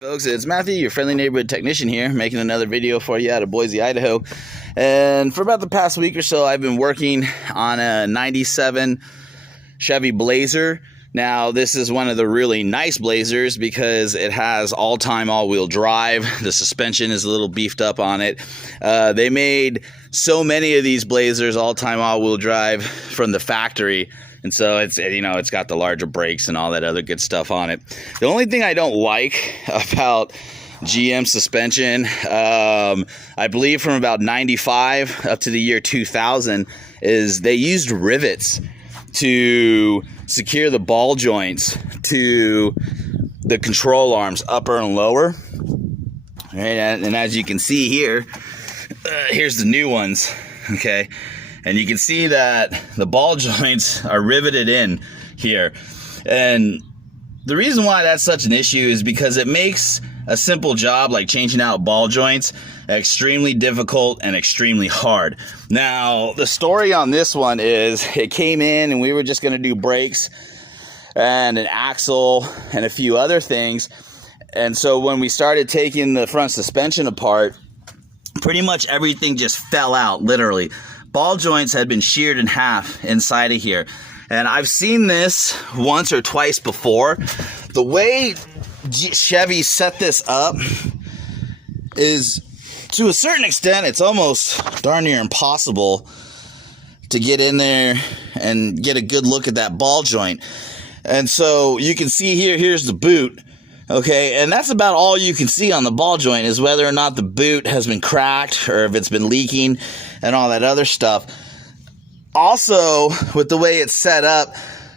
Folks, it's Matthew, your friendly neighborhood technician here, making another video for you out of Boise, Idaho. And for about the past week or so, I've been working on a 97 Chevy Blazer. Now, this is one of the really nice Blazers because it has all-time all-wheel drive. The suspension is a little beefed up on it. They made so many of these Blazers all-time all-wheel drive from the factory. And so it's got the larger brakes and all that other good stuff on it. The only thing I don't like about GM suspension, I believe from about 95 up to the year 2000, is they used rivets to secure the ball joints to the control arms, upper and lower. Right, and as you can see here, here's the new ones, okay? And you can see that the ball joints are riveted in here. And the reason why that's such an issue is because it makes a simple job like changing out ball joints extremely difficult and extremely hard. Now, the story on this one is it came in and we were just going to do brakes and an axle and a few other things. And so when we started taking the front suspension apart, pretty much everything just fell out, literally. Ball joints had been sheared in half inside of here. And I've seen this once or twice before. The way Chevy set this up is, to a certain extent, it's almost darn near impossible to get in there and get a good look at that ball joint. And so you can see here, here's the boot. Okay, and that's about all you can see on the ball joint is whether or not the boot has been cracked or if it's been leaking and all that other stuff. Also, with the way it's set up,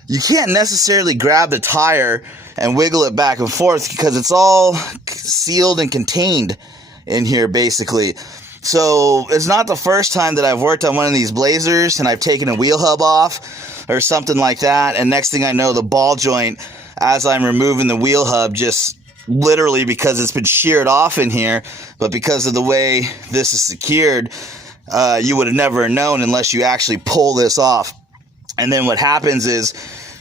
you can't necessarily grab the tire and wiggle it back and forth because it's all sealed and contained in here, basically. So it's not the first time that I've worked on one of these Blazers and I've taken a wheel hub off or something like that, and next thing I know, the ball joint, as I'm removing the wheel hub, just literally because it's been sheared off in here, but because of the way this is secured, you would have never known unless you actually pull this off. And then what happens is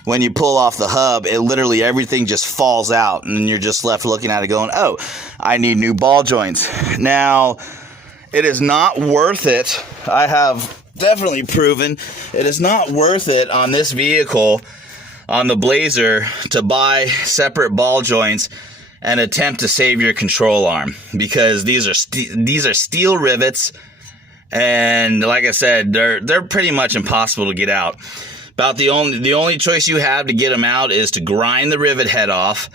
when you pull off the hub, it literally everything just falls out and you're just left looking at it going, oh, I need new ball joints. Now, it is not worth it. I have definitely proven it is not worth it on this vehicle, on the Blazer, to buy separate ball joints and attempt to save your control arm, because these are steel rivets, and like I said, they're pretty much impossible to get out. About the only choice you have to get them out is to grind the rivet head off,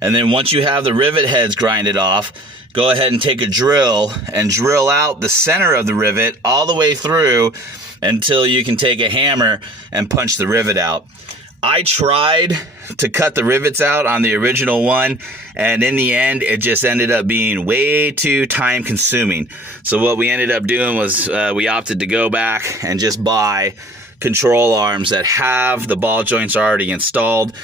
and then once you have the rivet heads grinded off, go ahead and take a drill and drill out the center of the rivet all the way through until you can take a hammer and punch the rivet out. I tried to cut the rivets out on the original one, and in the end, it just ended up being way too time consuming. So what we ended up doing was we opted to go back and just buy control arms that have the ball joints already installed.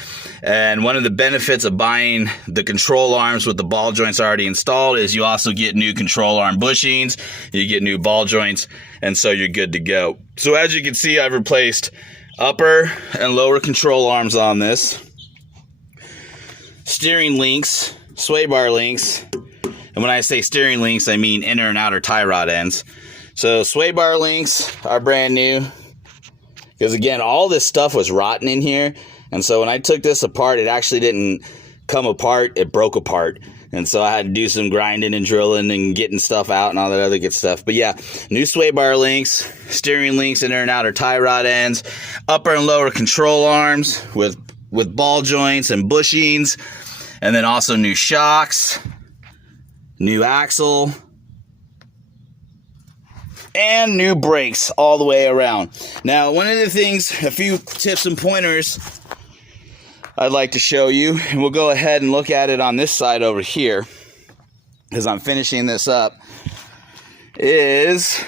And one of the benefits of buying the control arms with the ball joints already installed is you also get new control arm bushings, you get new ball joints, and so you're good to go. So as you can see, I've replaced upper and lower control arms on this, steering links, sway bar links, and when I say steering links, I mean inner and outer tie rod ends. So sway bar links are brand new, because again, all this stuff was rotten in here, and so when I took this apart, it actually didn't come apart, it broke apart. And so I had to do some grinding and drilling and getting stuff out and all that other good stuff. But yeah, new sway bar links, steering links, inner and outer tie rod ends, upper and lower control arms with ball joints and bushings, and then also new shocks, new axle, and new brakes all the way around. Now, one of the things, a few tips and pointers I'd like to show you, and we'll go ahead and look at it on this side over here, because I'm finishing this up, is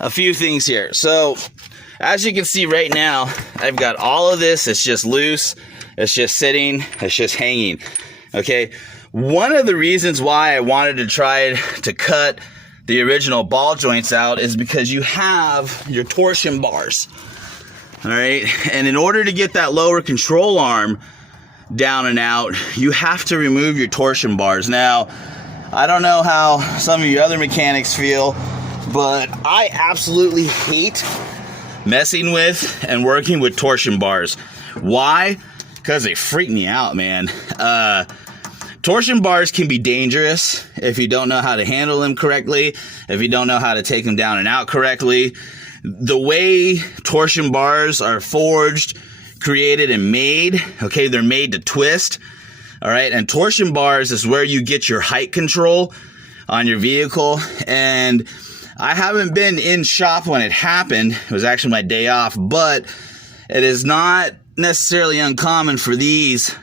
a few things here. So, as you can see right now, I've got all of this, it's just loose, it's just sitting, it's just hanging, okay? One of the reasons why I wanted to try to cut the original ball joints out is because you have your torsion bars. All right, and in order to get that lower control arm down and out, you have to remove your torsion bars. Now, I don't know how some of you other mechanics feel, but I absolutely hate messing with and working with torsion bars. Why? Because they freak me out, man. Torsion bars can be dangerous if you don't know how to handle them correctly, if you don't know how to take them down and out correctly. The way torsion bars are forged, created, and made, okay, they're made to twist, all right? And torsion bars is where you get your height control on your vehicle. And I haven't been in shop when it happened. It was actually my day off, but it is not necessarily uncommon for these,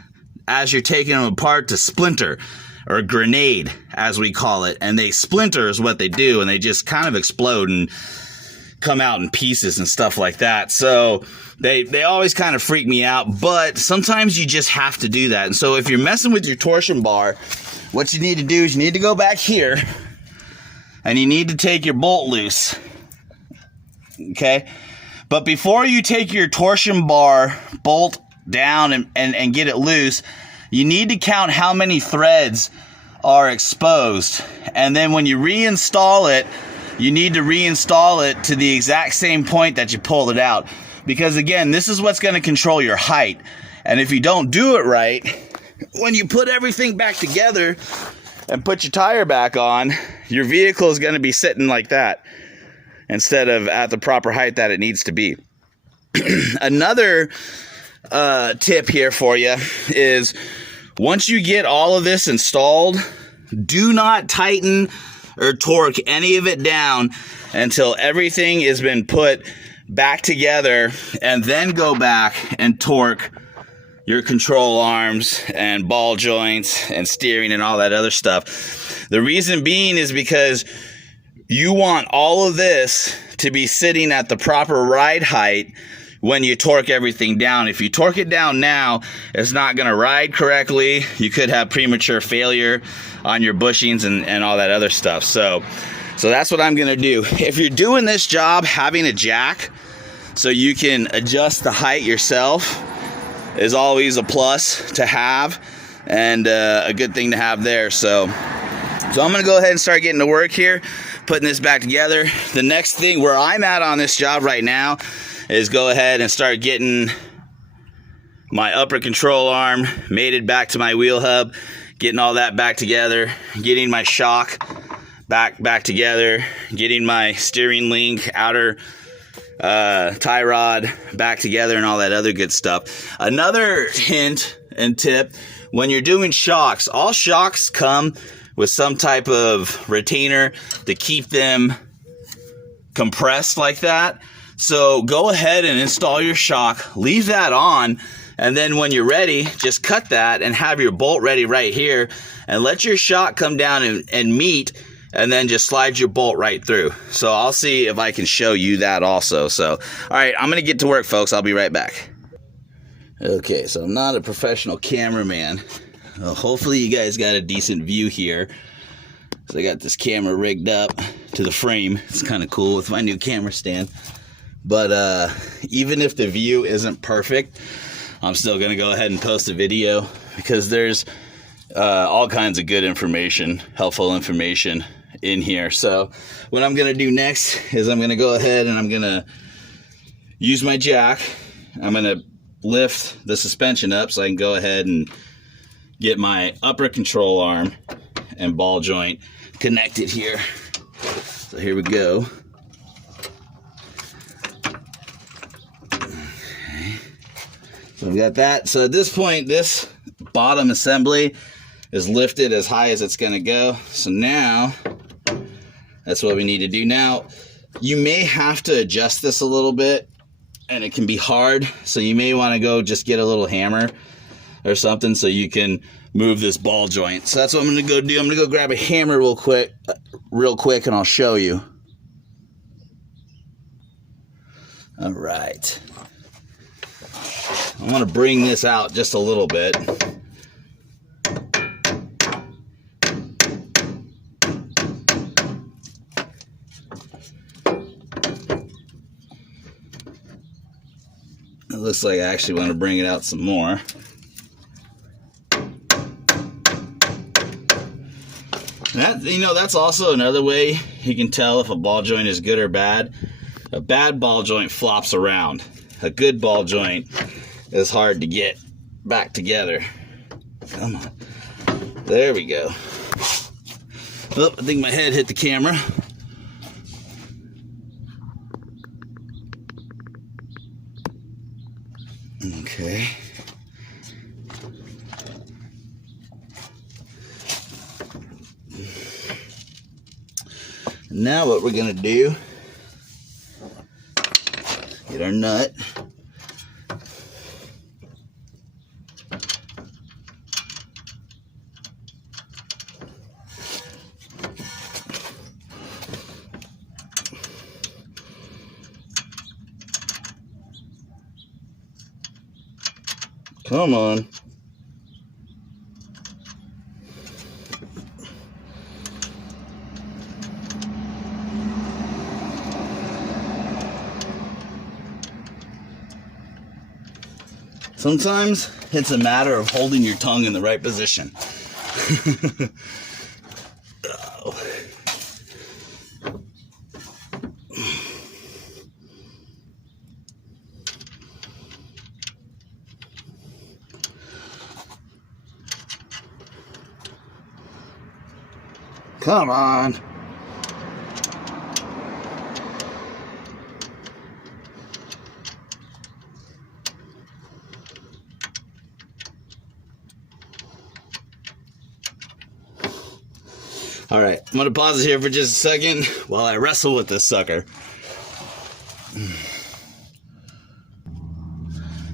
as you're taking them apart, to splinter, or grenade as we call it. And they splinter is what they do, and they just kind of explode and come out in pieces and stuff like that. So they always kind of freak me out, but sometimes you just have to do that. And so if you're messing with your torsion bar, what you need to do is you need to go back here and you need to take your bolt loose, okay? But before you take your torsion bar bolt down and get it loose, you need to count how many threads are exposed. And then when you reinstall it, you need to reinstall it to the exact same point that you pulled it out. Because again, this is what's going to control your height. And if you don't do it right, when you put everything back together and put your tire back on, your vehicle is going to be sitting like that instead of at the proper height that it needs to be. Another tip here for you is, once you get all of this installed, do not tighten or torque any of it down until everything has been put back together, and then go back and torque your control arms and ball joints and steering and all that other stuff. The reason being is because you want all of this to be sitting at the proper ride height when you torque everything down. If you torque it down now, it's not going to ride correctly. You could have premature failure on your bushings and all that other stuff. So that's what I'm going to do. If you're doing this job, having a jack so you can adjust the height yourself is always a plus to have, and a good thing to have there. So I'm going to go ahead and start getting to work here, putting this back together. The next thing where I'm at on this job right now is go ahead and start getting my upper control arm mated back to my wheel hub, getting all that back together, getting my shock back together, getting my steering link, outer tie rod back together, and all that other good stuff. Another hint and tip, when you're doing shocks, all shocks come with some type of retainer to keep them compressed like that. So go ahead and install your shock, leave that on, and then when you're ready, just cut that and have your bolt ready right here, and let your shock come down and meet, and then just slide your bolt right through. So I'll see if I can show you that also. So, all right, I'm going to get to work, folks. I'll be right back. Okay, so I'm not a professional cameraman. Well, hopefully you guys got a decent view here. So I got this camera rigged up to the frame. It's kind of cool with my new camera stand. But even if the view isn't perfect, I'm still going to go ahead and post a video, because there's all kinds of good information, helpful information in here. So what I'm going to do next is I'm going to go ahead and I'm going to use my jack. I'm going to lift the suspension up so I can go ahead and get my upper control arm and ball joint connected here. So here we go. So I've got that. So at this point, this bottom assembly is lifted as high as it's going to go. So now, that's what we need to do. Now, you may have to adjust this a little bit, and it can be hard. So you may want to go just get a little hammer or something so you can move this ball joint. So that's what I'm going to go do. I'm going to go grab a hammer real quick, and I'll show you. All right. I want to bring this out just a little bit. It looks like I actually want to bring it out some more. That's also another way you can tell if a ball joint is good or bad. A bad ball joint flops around. A good ball joint is hard to get back together. Come on. There we go. Oh, I think my head hit the camera. Okay. Now what we're gonna do, get our nut. Come on. Sometimes it's a matter of holding your tongue in the right position. Oh. Come on. All right, I'm gonna pause it here for just a second while I wrestle with this sucker.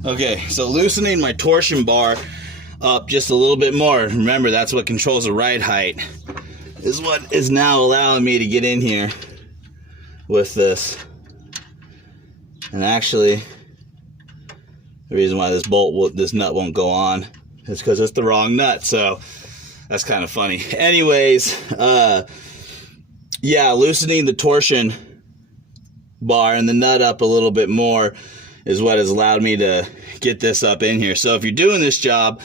Okay, so loosening my torsion bar up just a little bit more. Remember, that's what controls the ride height. Is what is now allowing me to get in here with this. And actually, the reason why this nut won't go on is because it's the wrong nut. So that's kind of funny. Anyways, yeah, loosening the torsion bar and the nut up a little bit more is what has allowed me to get this up in here. So if you're doing this job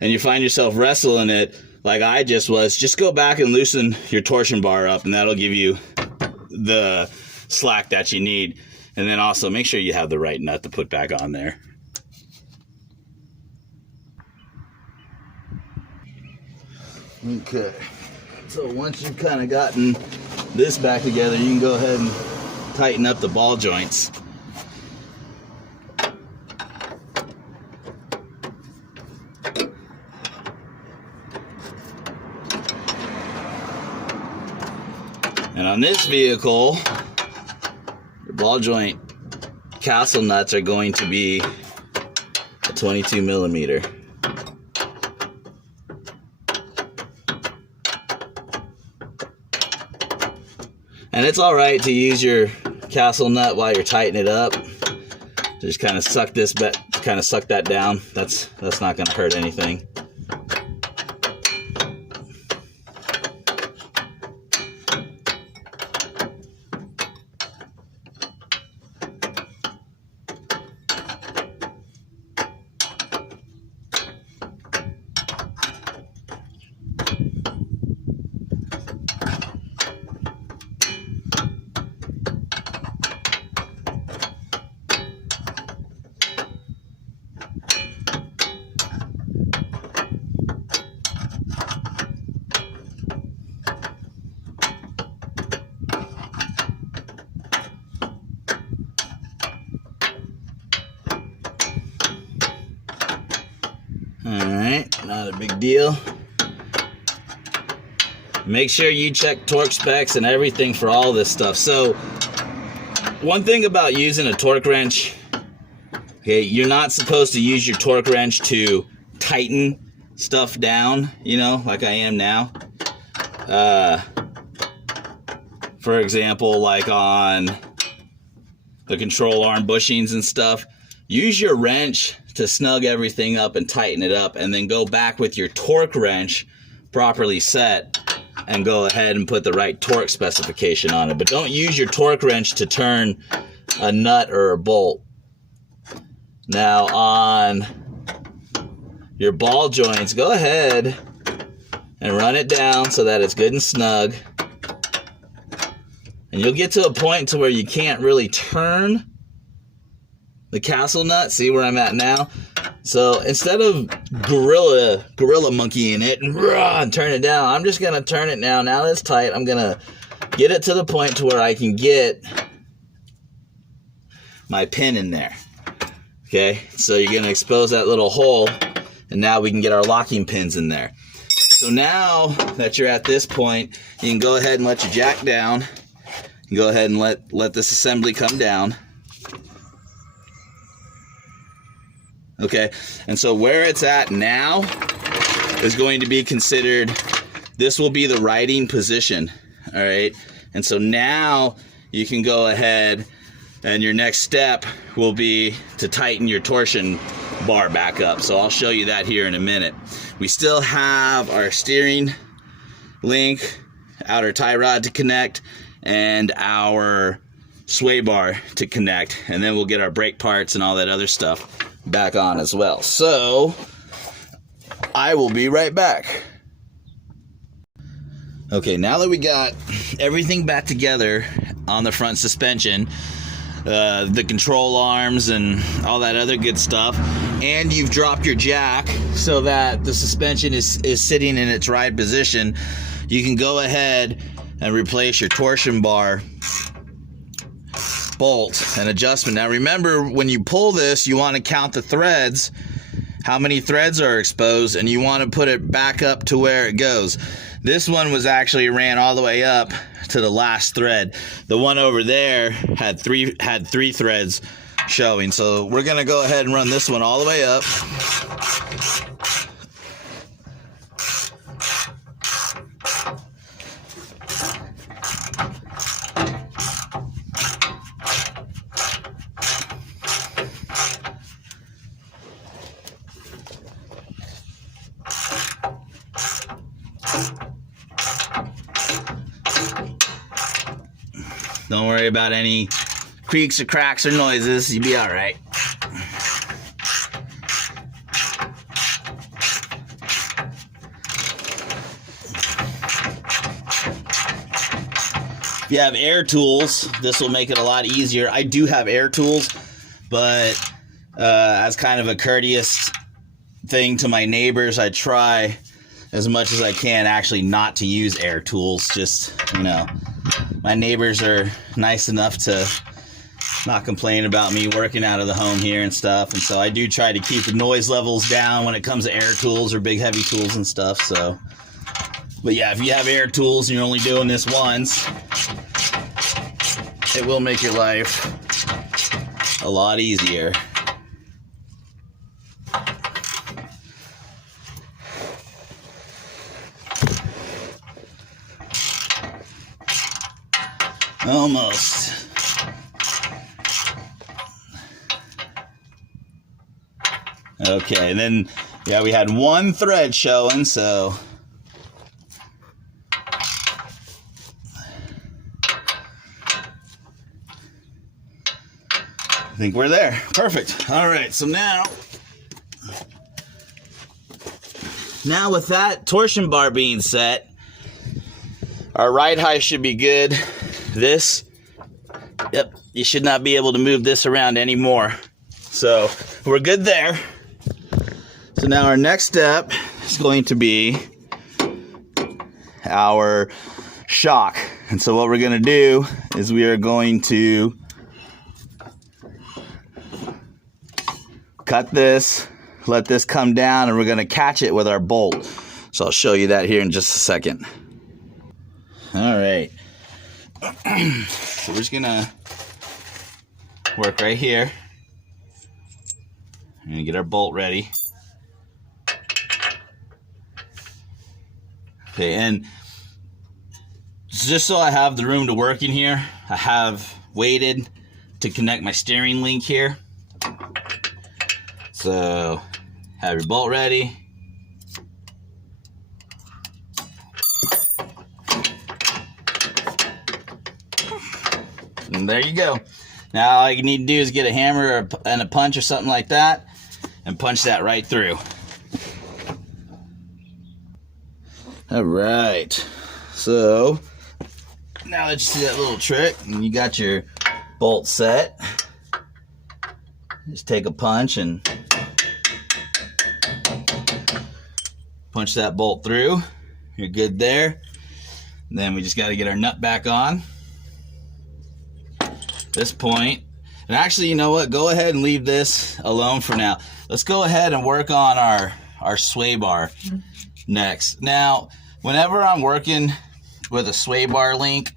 and you find yourself wrestling it like I just was, just go back and loosen your torsion bar up, and that'll give you the slack that you need. And then also make sure you have the right nut to put back on there. Okay, so once you've kind of gotten this back together, you can go ahead and tighten up the ball joints. And on this vehicle, your ball joint castle nuts are going to be a 22 millimeter. And it's all right to use your castle nut while you're tightening it up. Just kind of suck that down. That's not going to hurt anything. Alright, not a big deal. Make sure you check torque specs and everything for all this stuff. So, one thing about using a torque wrench, okay, you're not supposed to use your torque wrench to tighten stuff down, you know, like I am now. For example, like on the control arm bushings and stuff, use your wrench to snug everything up and tighten it up, and then go back with your torque wrench properly set and go ahead and put the right torque specification on it. But don't use your torque wrench to turn a nut or a bolt. Now on your ball joints, go ahead and run it down so that it's good and snug. And you'll get to a point to where you can't really turn the castle nut. See where I'm at now? So instead of gorilla monkeying it and turn it down, I'm just going to turn it now. Now that it's tight, I'm going to get it to the point to where I can get my pin in there. Okay, so you're going to expose that little hole, and now we can get our locking pins in there. So now that you're at this point, you can go ahead and let your jack down. You go ahead and let this assembly come down. Okay, and so where it's at now is going to be considered, this will be the riding position. All right, and so now you can go ahead, and your next step will be to tighten your torsion bar back up. So I'll show you that here in a minute. We still have our steering link, outer tie rod to connect, and our sway bar to connect, and then we'll get our brake parts and all that other stuff back on as well. So I will be right back. Okay, now that we got everything back together on the front suspension, the control arms and all that other good stuff, and you've dropped your jack so that the suspension is sitting in its right position, you can go ahead and replace your torsion bar bolt and adjustment. Now remember, when you pull this, you want to count the threads, how many threads are exposed, and you want to put it back up to where it goes. This one was actually ran all the way up to the last thread. The one over there had three threads showing. So we're gonna go ahead and run this one all the way up. Don't worry about any creaks or cracks or noises. You'll be all right. If you have air tools, this will make it a lot easier. I do have air tools, but as kind of a courteous thing to my neighbors, I try as much as I can actually not to use air tools. Just, you know, my neighbors are nice enough to not complain about me working out of the home here and stuff, and so I do try to keep the noise levels down when it comes to air tools or big heavy tools and stuff. So, but yeah, if you have air tools and you're only doing this once, it will make your life a lot easier. Almost. Okay, and then, yeah, we had one thread showing, so I think we're there. Perfect. All right, so now with that torsion bar being set, our ride height should be good. This, yep, you should not be able to move this around anymore. So we're good there. So now our next step is going to be our shock. And so what we're going to do is we are going to cut this, let this come down, and we're going to catch it with our bolt. So I'll show you that here in just a second. All right. So we're just gonna work right here. I'm gonna get our bolt ready. Okay, and just so I have the room to work in here, I have waited to connect my steering link here. So have your bolt ready. And there you go. Now all you need to do is get a hammer and a punch or something like that and punch that right through. All right, so now that you see that little trick and you got your bolt set, just take a punch and punch that bolt through. You're good there. And then we just got to get our nut back on. This point, and actually, you know what? Go ahead and leave this alone for now. Let's go ahead and work on our sway bar next. Now, whenever I'm working with a sway bar link,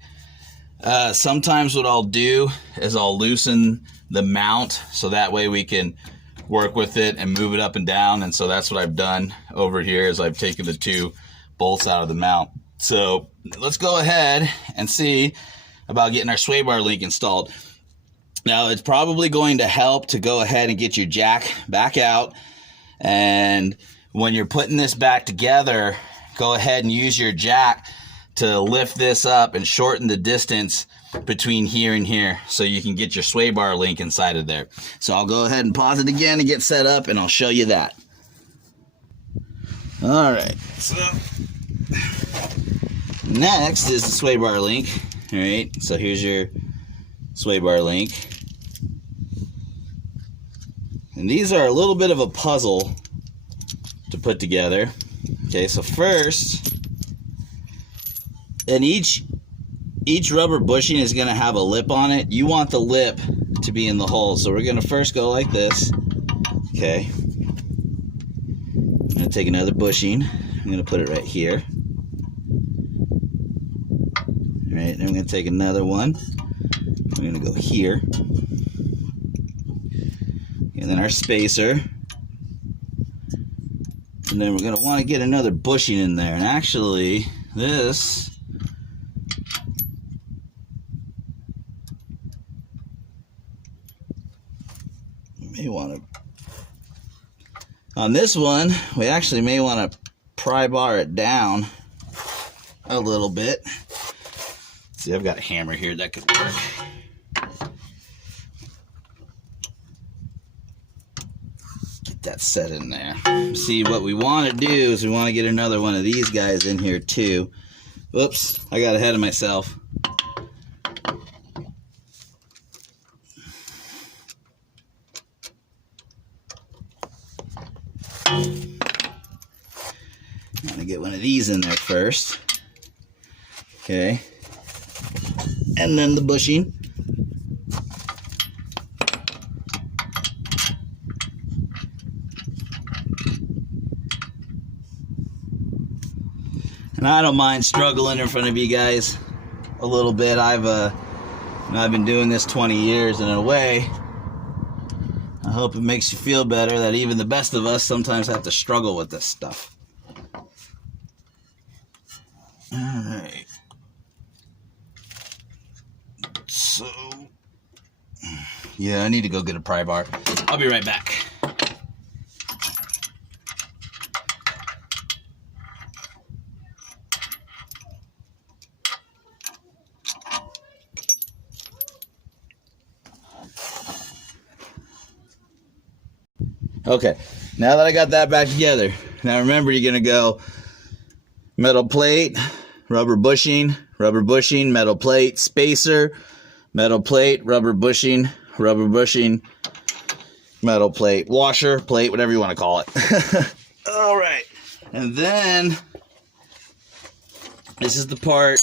sometimes what I'll do is I'll loosen the mount so that way we can work with it and move it up and down. And so that's what I've done over here, is I've taken the 2 bolts out of the mount. So let's go ahead and see about getting our sway bar link installed. Now, it's probably going to help to go ahead and get your jack back out, and when you're putting this back together, go ahead and use your jack to lift this up and shorten the distance between here and here so you can get your sway bar link inside of there. So I'll go ahead and pause it again and get set up, and I'll show you that. All right, so next is the sway bar link. All right, so here's your sway bar link. And these are a little bit of a puzzle to put together. Okay, so first, and each rubber bushing is going to have a lip on it. You want the lip to be in the hole. So we're going to first go like this. Okay. I'm going to take another bushing. I'm going to put it right here. All right, then I'm going to take another one. I'm going to go here. And then our spacer. And then we're going to want to get another bushing in there. And actually, this may want to, on this one, we actually may want to pry bar it down a little bit. See, I've got a hammer here that could work. Get that set in there. See, what we want to do is we want to get another one of these guys in here too. Whoops, I got ahead of myself. I'm gonna get one of these in there first. Okay. And then the bushing. And I don't mind struggling in front of you guys a little bit. I've been doing this 20 years, and in a way, I hope it makes you feel better that even the best of us sometimes have to struggle with this stuff. Alright. So, yeah, I need to go get a pry bar. I'll be right back. Okay, now that I got that back together, now remember, you're going to go metal plate, rubber bushing, metal plate, spacer, metal plate, rubber bushing, metal plate, washer, plate, whatever you want to call it. All right, and then this is the part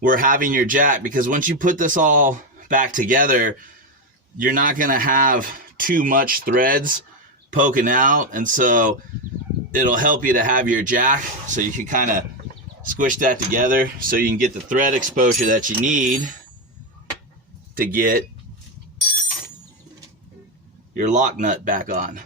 where having your jack, because once you put this all back together, you're not going to have too much threads poking out, and so it'll help you to have your jack so you can kind of squish that together so you can get the thread exposure that you need to get your lock nut back on.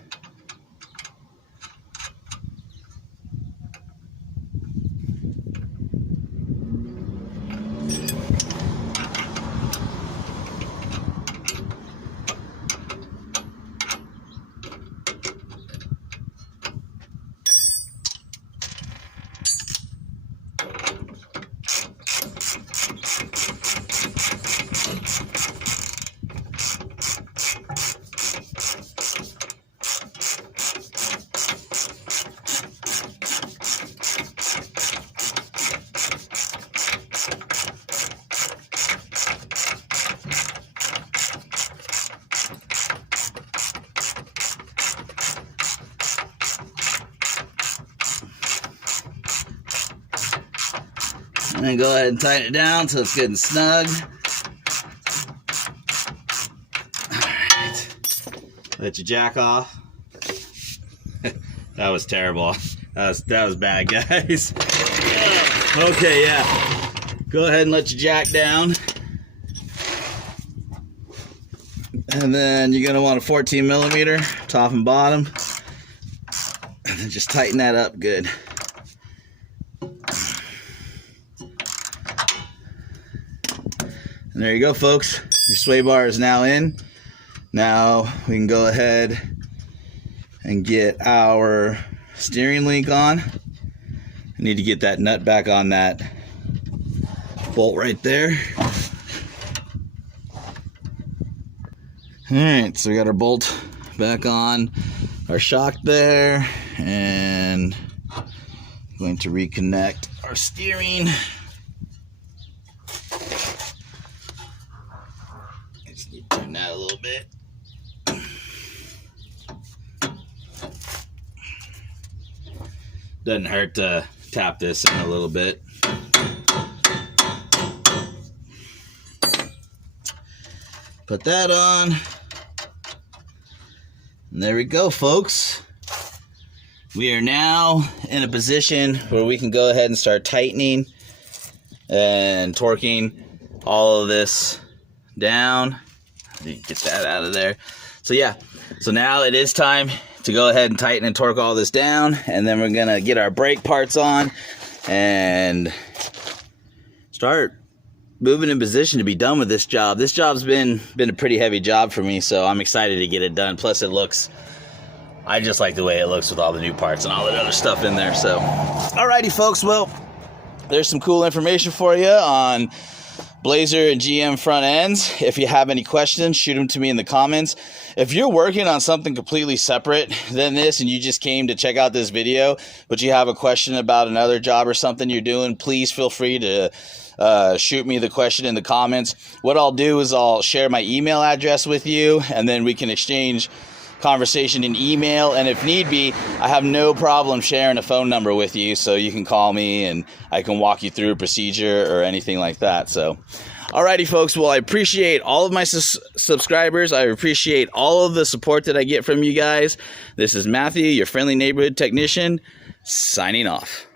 And then go ahead and tighten it down until it's good and snug. Alright. Let your jack off. That was terrible. That was bad, guys. Okay, yeah. Go ahead and let your jack down. And then you're going to want a 14 millimeter, top and bottom. And then just tighten that up good. And there you go, folks. Your sway bar is now in. Now we can go ahead and get our steering link on. I need to get that nut back on that bolt right there. Alright, so we got our bolt back on our shock there, and I'm going to reconnect our steering. Just need to turn that a little bit. Doesn't hurt to tap this in a little bit. Put that on. And there we go, folks. We are now in a position where we can go ahead and start tightening and torquing all of this down. Get that out of there. So yeah, so now it is time to go ahead and tighten and torque all this down, and then we're gonna get our brake parts on and start moving in position to be done with this job. This job's been a pretty heavy job for me, so I'm excited to get it done. Plus I just like the way it looks with all the new parts and all that other stuff in there. So alrighty, folks, well, there's some cool information for you on Blazer and GM front ends. If you have any questions, shoot them to me in the comments. If you're working on something completely separate than this and you just came to check out this video, but you have a question about another job or something you're doing, please feel free to shoot me the question in the comments. What I'll do is I'll share my email address with you, and then we can exchange conversation in email, and if need be, I have no problem sharing a phone number with you, so you can call me and I can walk you through a procedure or anything like that. So alrighty, folks, well, I appreciate all of my subscribers. I appreciate all of the support that I get from you guys. This is Matthew, your friendly neighborhood technician, signing off.